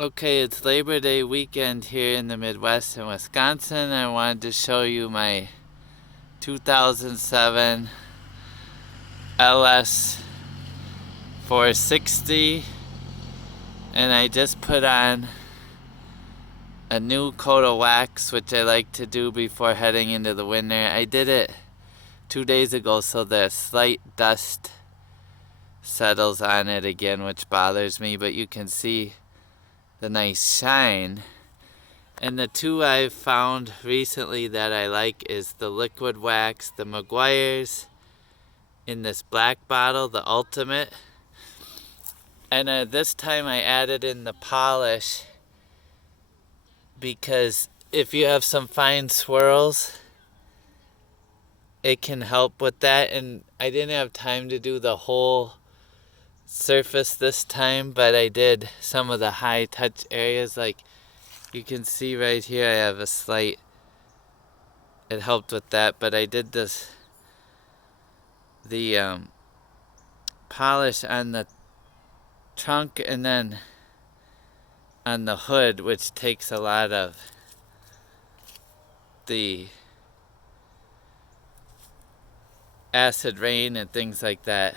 Okay, it's Labor Day weekend here in the Midwest in Wisconsin. I wanted to show you my 2007 LS 460, and I just put on a new coat of wax, which I like to do before heading into the winter. I did it 2 days ago, so the slight dust settles on it again, which bothers me, but you can see the nice shine. And the two I've found recently that I like is the liquid wax, the Meguiar's in this black bottle, the Ultimate. And this time I added in the polish because if you have some fine swirls, it can help with that. And I didn't have time to do the whole surface this time, but I did some of the high touch areas. Like you can see right here, I have a slight, it helped with that, but I did the polish on the trunk and then on the hood, which takes a lot of the acid rain and things like that.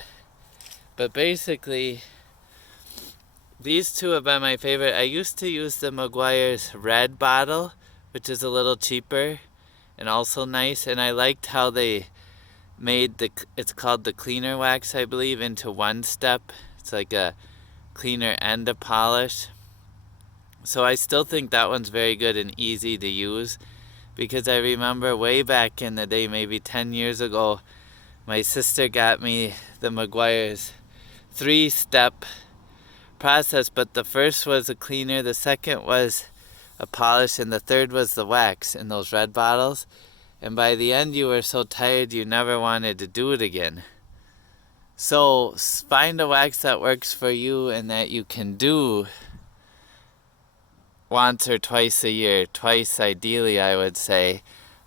But basically, these two have been my favorite. I used to use the Meguiar's red bottle, which is a little cheaper and also nice, and I liked how they made it's called the cleaner wax, I believe, into one step. It's like a cleaner and a polish. So I still think that one's very good and easy to use, because I remember way back in the day, maybe 10 years ago, my sister got me the Meguiar's 3-step process, but the first was a cleaner, the second was a polish, and the third was the wax in those red bottles. And by the end, you were so tired you never wanted to do it again. So find a wax that works for you and that you can do once or twice a year. Twice ideally, I would say.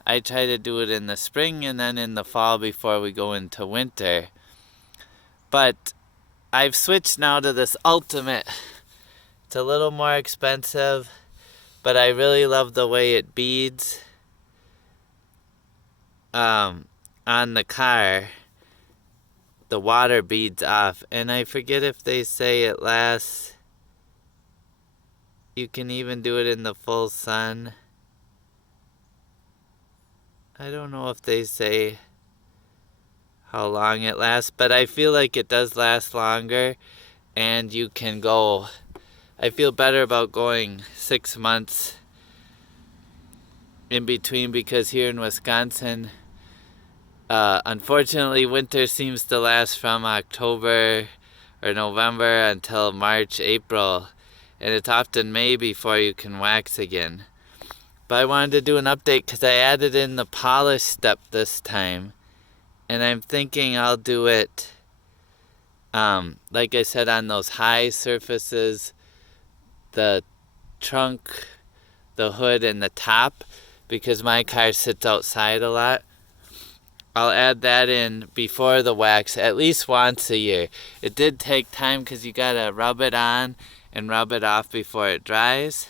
I try to do it in the spring and then in the fall before we go into winter. But I've switched now to this Ultimate. It's a little more expensive, but I really love the way it beads on the car. The water beads off, and I forget if they say it lasts. You can even do it in the full sun. I don't know if they say how long it lasts, but I feel like it does last longer, and you can go. I feel better about going 6 months in between, because here in Wisconsin, unfortunately, winter seems to last from October or November until March, April, and it's often May before you can wax again. But I wanted to do an update because I added in the polish step this time, and I'm thinking I'll do it, like I said, on those high surfaces, the trunk, the hood, and the top, because my car sits outside a lot. I'll add that in before the wax at least once a year. It did take time because you gotta rub it on and rub it off before it dries,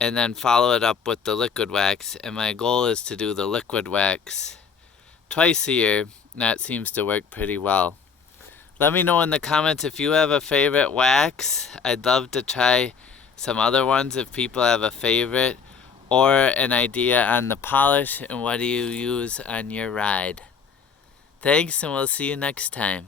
and then follow it up with the liquid wax. And my goal is to do the liquid wax twice a year. That seems to work pretty well. Let me know in the comments if you have a favorite wax. I'd love to try some other ones if people have a favorite, or an idea on the polish and what do you use on your ride. Thanks, and we'll see you next time.